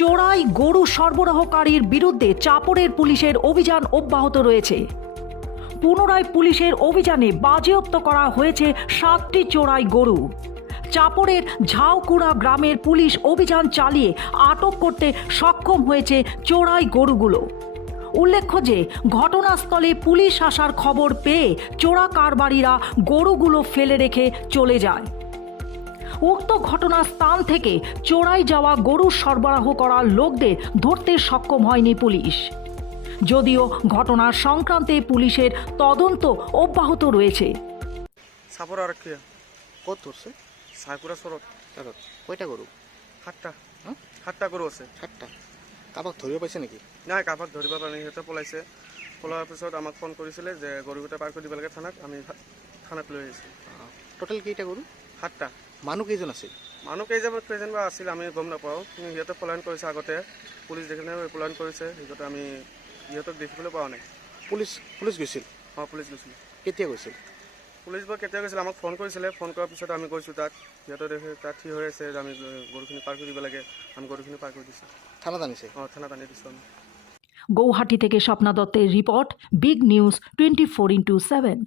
চোরাই গরু সরবরাহকারীর বিরুদ্ধে চাপড়ের পুলিশের অভিযান অব্যাহত রয়েছে। পুনরায় পুলিশের অভিযানে বাজেয়াপ্ত করা হয়েছে 7টি চোরাই গরু। চাপড়ের ঝাউকুড়া গ্রামের পুলিশ অভিযান চালিয়ে আটক করতে সক্ষম হয়েছে চোরাই গরুগুলো। উল্লেখ্য যে ঘটনাস্থলে পুলিশ আসার খবর পেয়ে চোরা কারবারিরা গরুগুলো ফেলে রেখে চলে যায়। উক্ত ঘটনার স্থান থেকে চোরাই যাওয়া গরু সরবরাহ করা লোকদের ধরতে সক্ষম হয়নি পুলিশ। যদিও ঘটনার সংক্রান্তে পুলিশের তদন্ত অব্যাহত রয়েছে। সাপর আর কি কত ধরছে? সাইকুরা সরত তারত কয়টা গরু? 7টা হ্যাঁ 7টা গরু আছে। 7টা। কাবাক ধৰিব পাইছে নেকি? নাই কাবাক ধৰিব পৰা নাই, সিহঁতে পলাইছে। পলোৱাৰ পিছত আমাক ফোন কৰিছিলে যে গৰুকেইটা পাৰ কৰি দিব লাগে থানাত। আমি থানাত লৈ আহিছোঁ। টোটেল কেইটা গৰু? 7টা। মানুহ কেইজন আছিল? মানুহ কেইজন বা আছিল আমি গম নাপাওঁ, কিন্তু সিহঁতে পলায়ন কৰিছে আগতে। পুলিচ দেখিলে পলায়ন কৰিছে, সিহঁতে আমি সিহঁতক দেখিবলৈ পোৱা নাই। পুলিচ গৈছিল? অঁ পুলিচ গৈছিল। কেতিয়া গৈছিল? পুলিচবোৰ কেতিয়া গৈছিল আমাক ফোন কৰিছিলে। ফোন কৰাৰ পিছত আমি গৈছোঁ তাত। সিহঁতে দেখি তাত থিয় হৈ আছে যে আমি গৰুখিনি পাৰ কৰি দিব লাগে। আমি গৰুখিনি পাৰ কৰি দিছোঁ। থানাত আনিছে? অঁ থানাত আনি দিছোঁ আমি। গৌহাটি থেকে স্বপ্না দত্তের রিপোর্ট, বিগ নিউজ 24/7।